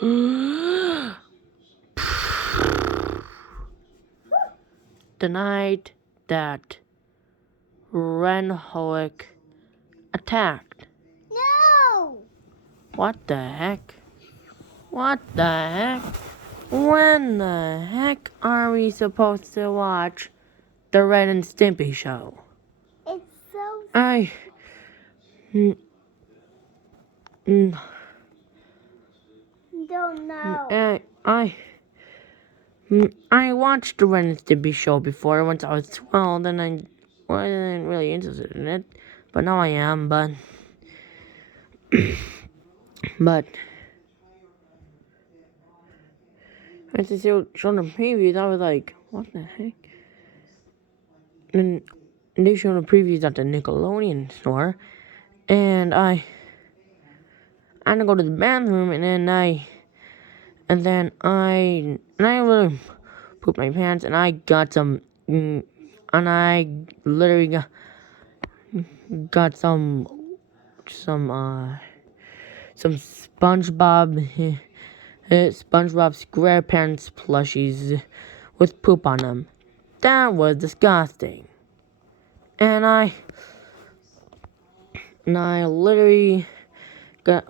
The night that hoek attacked. No! What the heck? What the heck? When the heck are we supposed to watch the Ren and Stimpy show? It's so... I don't know. I watched the Ren and Stimpy show before once I was 12, and I wasn't really interested in it, but now I am. But as they showed the previews, I was like, what the heck? And they showed the previews at the Nickelodeon store, and I had to go to the bathroom, and then I really pooped my pants, and I got some, and I literally got some SpongeBob SquarePants plushies with poop on them. That was disgusting. And I literally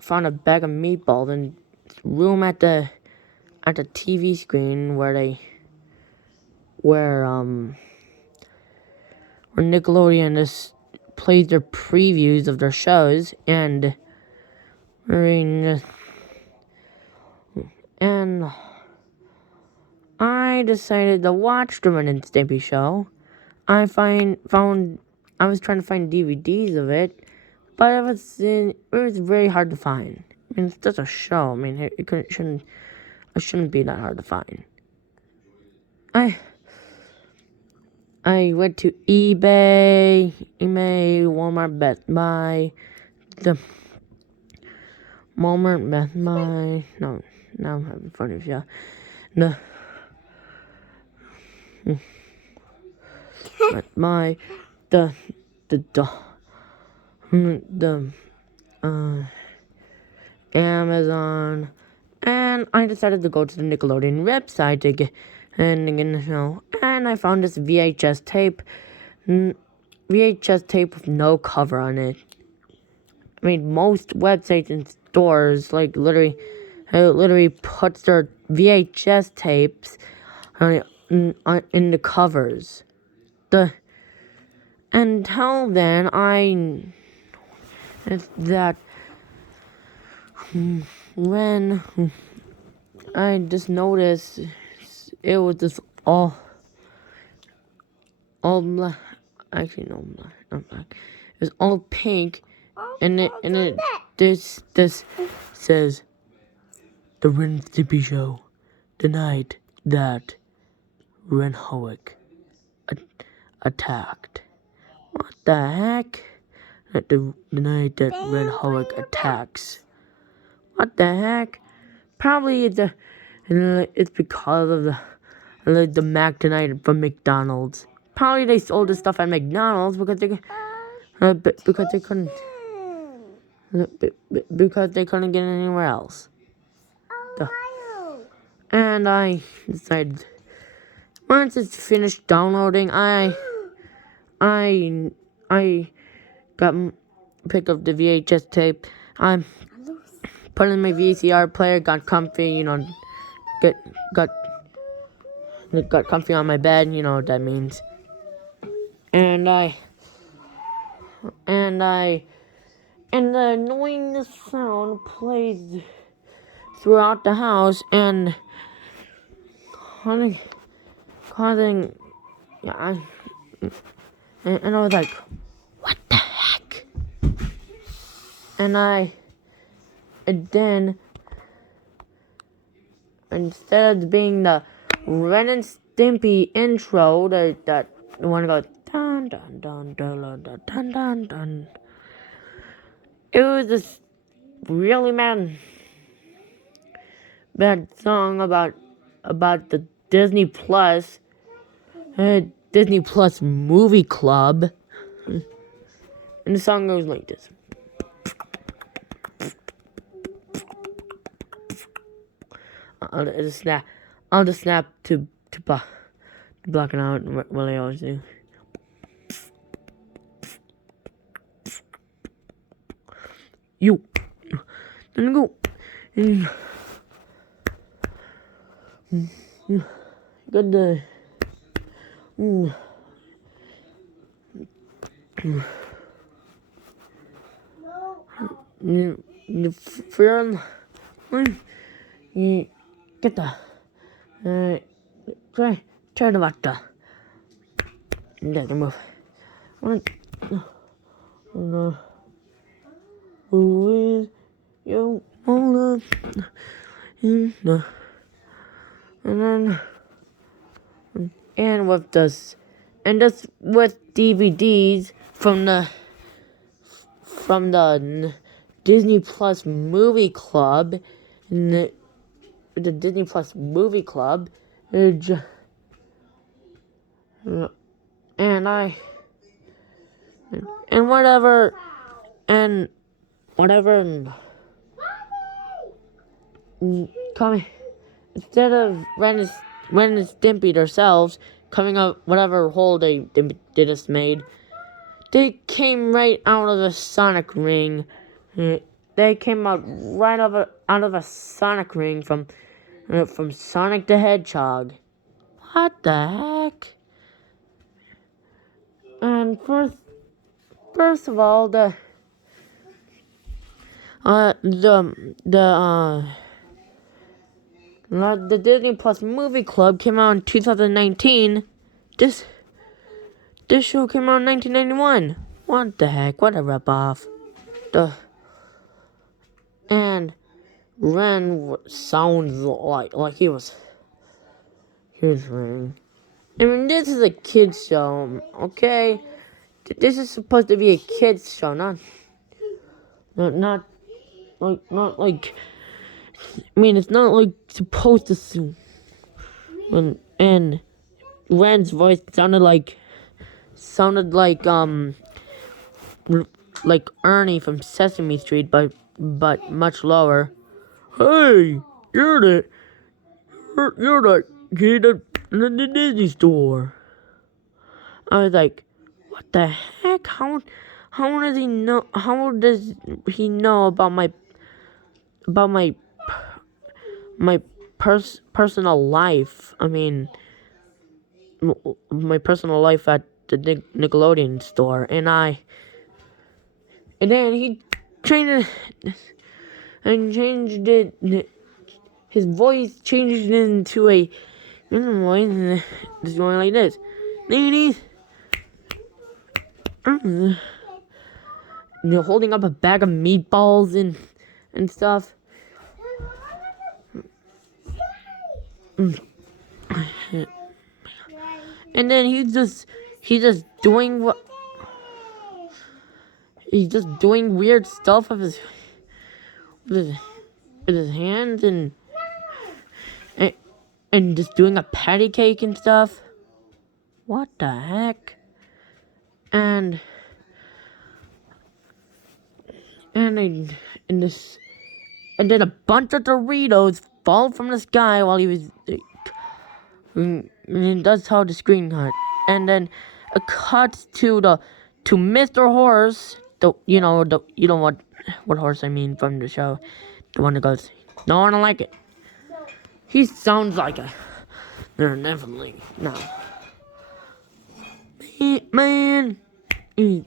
found a bag of meatballs in room at the TV screen where Nickelodeon just plays their previews of their shows, and I decided to watch the Ren and Stimpy show. I was trying to find DVDs of it, but it was very hard to find. I mean, it's just a show. I mean, it shouldn't be that hard to find. I went to eBay, Walmart, Best Buy, the Walmart, Best Buy. No, now I'm having fun with you. Best Buy, the Amazon, and I decided to go to the Nickelodeon website to get the show, and I found this VHS tape with no cover on it. I mean, most websites and stores literally puts their VHS tapes in the covers. Until then, when I just noticed it was just all black. Actually, no, not black. It was all pink, and this says the Ren and Stimpy show, the night that Ren Hoek attacked. What the heck? The night that Ren Hoek attacks. What the heck? Probably it's because of the Mac tonight from McDonald's. Probably they sold this stuff at McDonald's because they couldn't get it anywhere else. And I decided once it's finished downloading, I picked up the VHS tape. I put it in my VCR player, got comfy, got comfy on my bed, you know what that means. And the annoying sound plays throughout the house and causing and I was like, what the heck? And then instead of being the Ren and Stimpy intro that one goes dun dun dun dun dun dun dun dun, it was this really bad song about the Disney Plus movie club, and the song goes like this. I'll just snap to block it out. What I always do. You. Then go. Good day. You fear. You get the. Try to watch the. Let's move. Who is your mother? And with this, and this with DVDs from the Disney Plus Movie Club, and the Disney Plus Movie Club, and whatever. Coming instead of Ren and Stimpy themselves coming out whatever hole they just made, they came right out of the Sonic ring. They came out right out of a Sonic ring from Sonic the Hedgehog. What the heck? And first of all, the Disney Plus Movie Club came out in 2019. This show came out in 1991. What the heck? What a ripoff. And Ren sounds like he was Ren. I mean, this is a kids show, okay? This is supposed to be a kids show, not like. I mean, it's not like supposed to. And Ren's voice sounded like Ernie from Sesame Street, but much lower. Hey, you're the kid at the Disney store. I was like, what the heck? How does he know? How does he know about my personal life? I mean, my personal life at the Nickelodeon store, and then he changed it. His voice changed into a voice just going like this. You're holding up a bag of meatballs and stuff. And then he's just doing he's just doing weird stuff with his hands and just doing a patty cake and stuff. What the heck? And then a bunch of Doritos fall from the sky while he was. And that's how the screen cut. And then it cuts to Mr. Horse. You know what horse I mean from the show. The one that goes, no, I don't like it. He sounds like a. They're definitely no. Man. I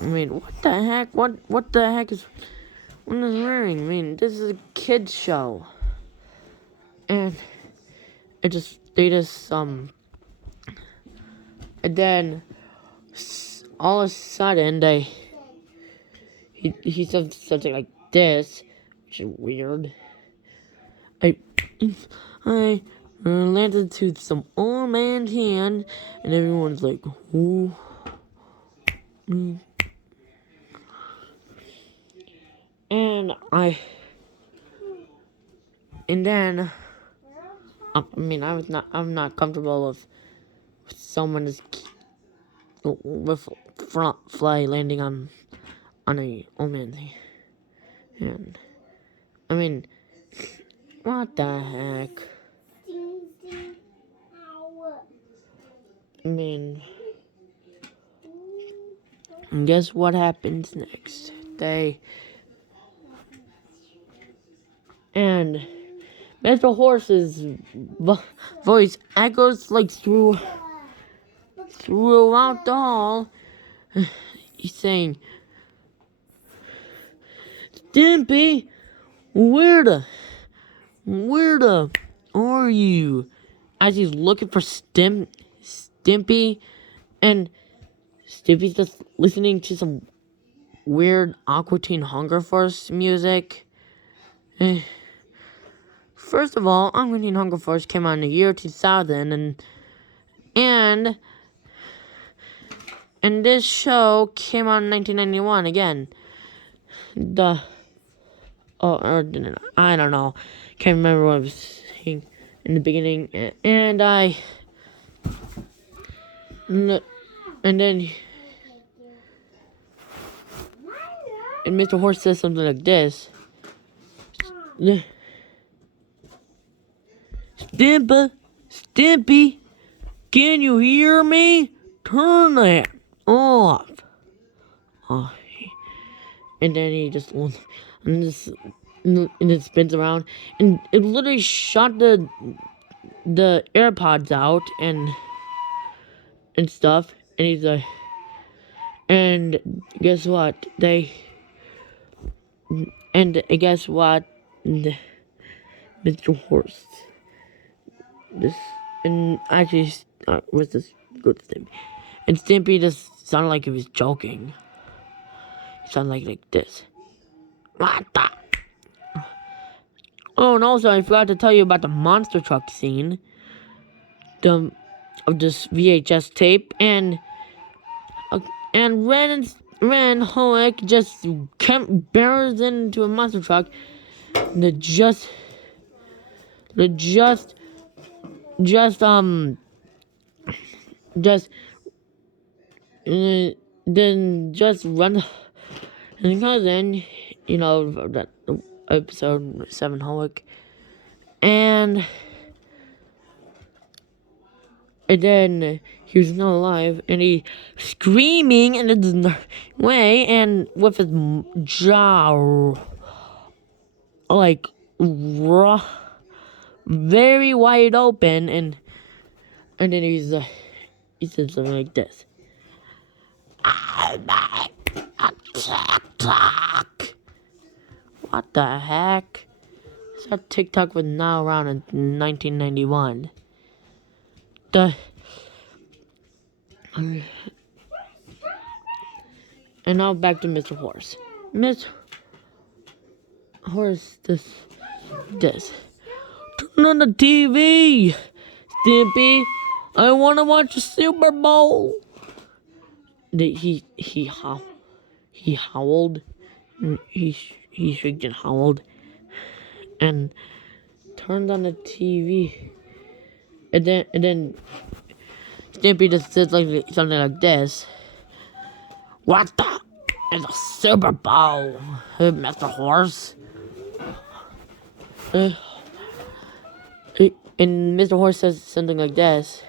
mean, what the heck? What the heck is wearing? I mean, this is a kids show. And they just and then all of a sudden he said something like this, which is weird. I landed to some old man's hand, and everyone's like, ooh. And then I'm not comfortable with someone with front fly landing on a old man's hand. I mean, what the heck? I mean, guess what happens next? And Mr. Horse's voice echoes like throughout the hall. He's saying, Stimpy, where the are you? As he's looking for Stimpy, and Stimpy's just listening to some weird Aqua Teen Hunger Force music. First of all, Aqua Teen Hunger Force came out in the year 2000, and this show came out in 1991 again. Or didn't I don't know. Can't remember what I was saying in the beginning. And then Mr. Horse says something like this. Stimpy, can you hear me? Turn that off. And then he just and it spins around, and it literally shot the AirPods out and stuff. And he's like, and guess what? Guess what? Mr. Horse. This and actually was this good Stimpy, and Stimpy just sounded like he was joking. He sounded like this. What the? Oh, and also I forgot to tell you about the monster truck scene. Of this VHS tape, and Ren Hoek just barrels into a monster truck. That just run, and because then, that episode 7 Hoek, and then he was not alive, and he screaming in his way, and with his jaw like raw, very wide open, and then he said something like this. TikTok. What the heck? So TikTok was now around in 1991. And now back to Mr. Horse. Mr. Horse, this. Turn on the TV, Stimpy. I want to watch the Super Bowl. He howled. He shrieked and howled, and turned on the TV. And then Stimpy just says something like this. What the? It's a Super Bowl, Mr. Horse. And Mr. Horse says something like this.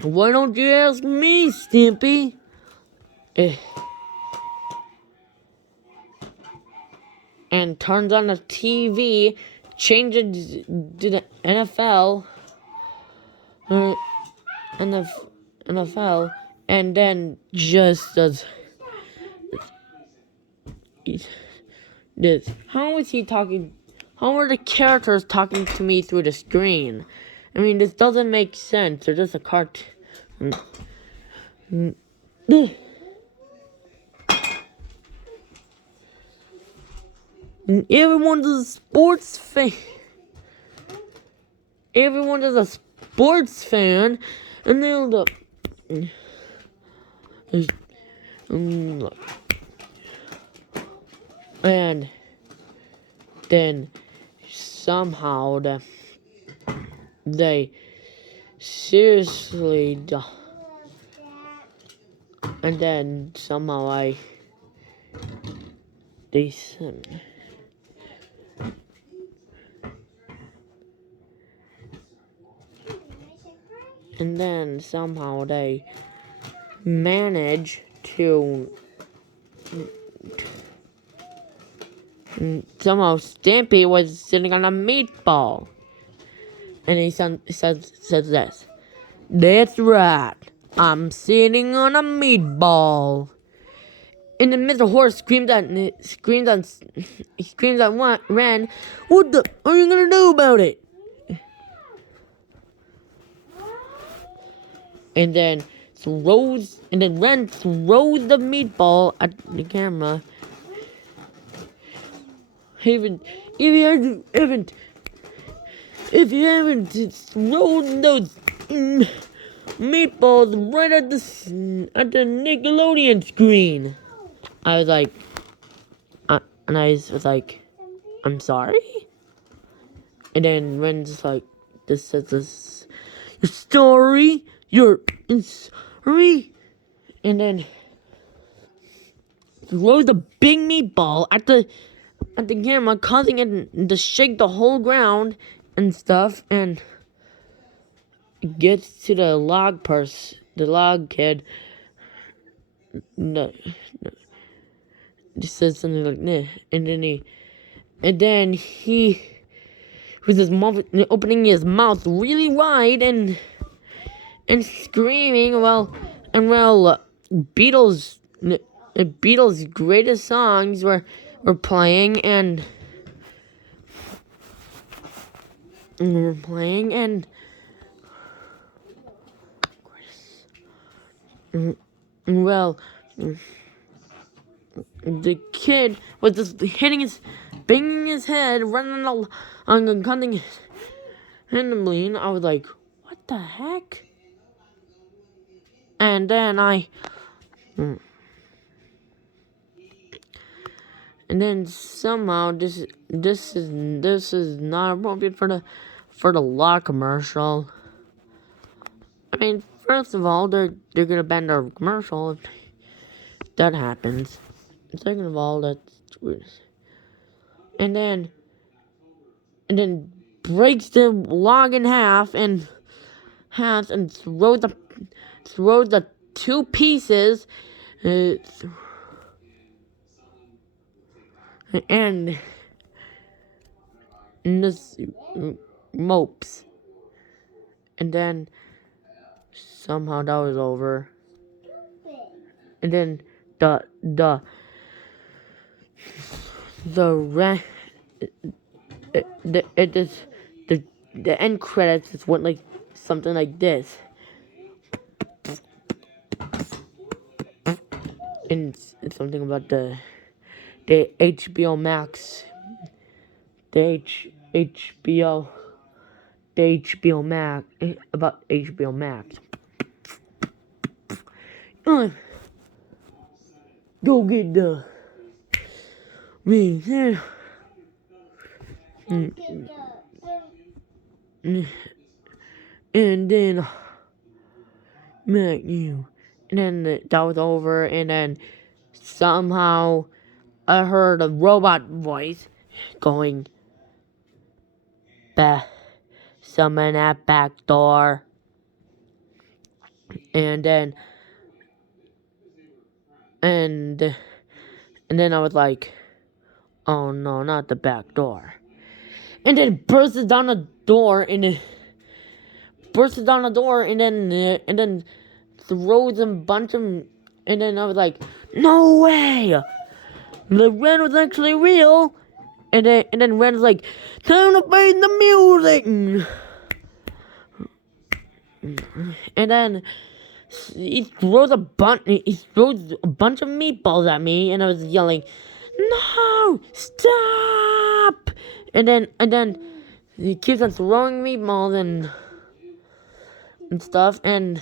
Why don't you ask me, Stimpy? And turns on the TV, changes to the NFL. NFL, and then just does this. How is he talking? How are the characters talking to me through the screen? I mean, this doesn't make sense. They're just a cartoon. Everyone's a sports fan. Everyone is a sports fan, and they'll look. And then somehow they seriously and then somehow And then somehow they manage to somehow Stampy was sitting on a meatball. And he says this. That's right. I'm sitting on a meatball. And then Mr. Horse screams at Ren. What the are you gonna do about it? And then Ren throws the meatball at the camera. If you haven't thrown those meatballs right at the Nickelodeon screen. I was like, I'm sorry. And then Ren's just like, this says this, your story, your story, and then throws a big meatball at the camera, causing it to shake the whole ground and stuff, and gets to the log kid. No, just says something like nah, and then he with his mouth opening his mouth really wide and screaming Beatles' greatest songs were playing and well, the kid was just banging his head, running along and cutting randomly, and I was like, what the heck? And then somehow this is not appropriate for the law commercial. I mean, first of all, they're gonna ban their commercial if that happens. And second of all, that's weird. And then breaks the log in half and throws the two pieces and this mopes. And then somehow that was over. And then the end credits just went like something like this. And it's something about the HBO Max, the HBO Max, about HBO Max. Go get the me. And then Mac you. And then that was over, and then somehow I heard a robot voice going, summon that back door. And then I was like, oh no, not the back door. And then bursts down the door and then throws a bunch of, and then I was like, no way! The Ren was actually real. And then Ren was like, time to play the music. And then he throws a bunch of meatballs at me, and I was yelling, no, stop! And then he keeps on throwing meatballs and stuff, and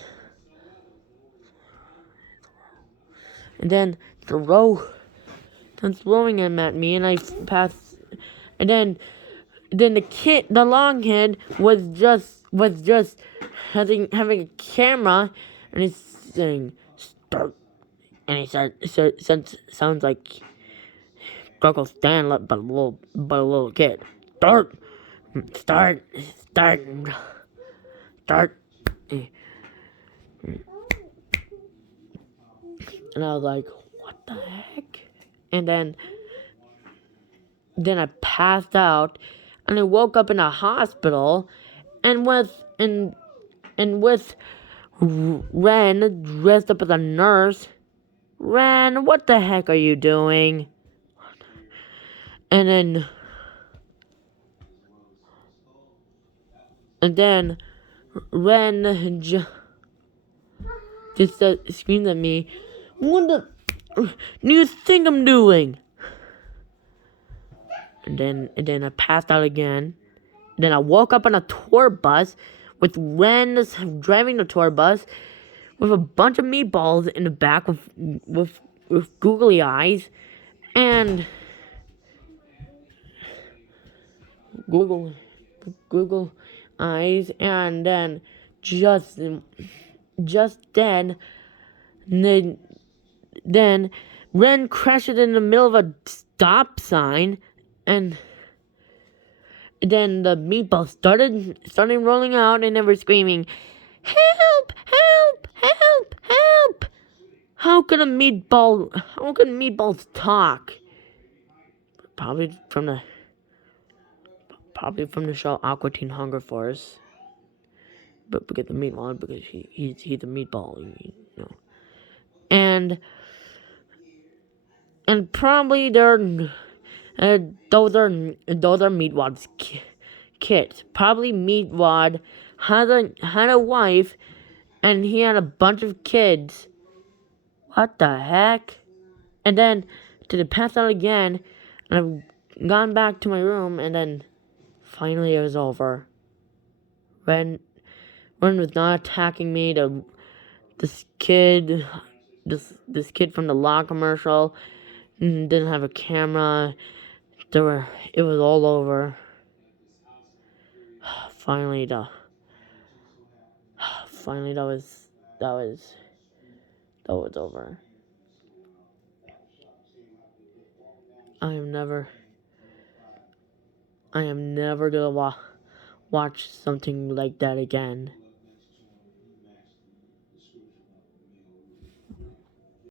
then throwing him at me, and I passed. And then the long kid was just having a camera, and he's saying start, and he sounds like Uncle Stan, but a little kid. Start. And I was like, what the heck? And then I passed out, and I woke up in a hospital, and with Ren dressed up as a nurse. Ren, what the heck are you doing? And then Ren just screamed at me, "What the do you think I'm doing?" And then I passed out again. Then I woke up on a tour bus with Ren driving the tour bus with a bunch of meatballs in the back with googly eyes and Google eyes, and then just then Ren crashed in the middle of a stop sign, and then the meatballs started rolling out, and they were screaming, "Help! Help! Help! Help!" How can meatballs talk? Probably from the show Aqua Teen Hunger Force. But we get the meatball because he's a meatball, you know. And probably those are Meatwad's kids. Probably Meatwad had a wife, and he had a bunch of kids. What the heck? And then to pass out again, and I've gone back to my room, and then finally it was over. Ren was not attacking me. This kid from the law commercial didn't have a camera. It was all over. Finally, that was over. I am never gonna watch something like that again.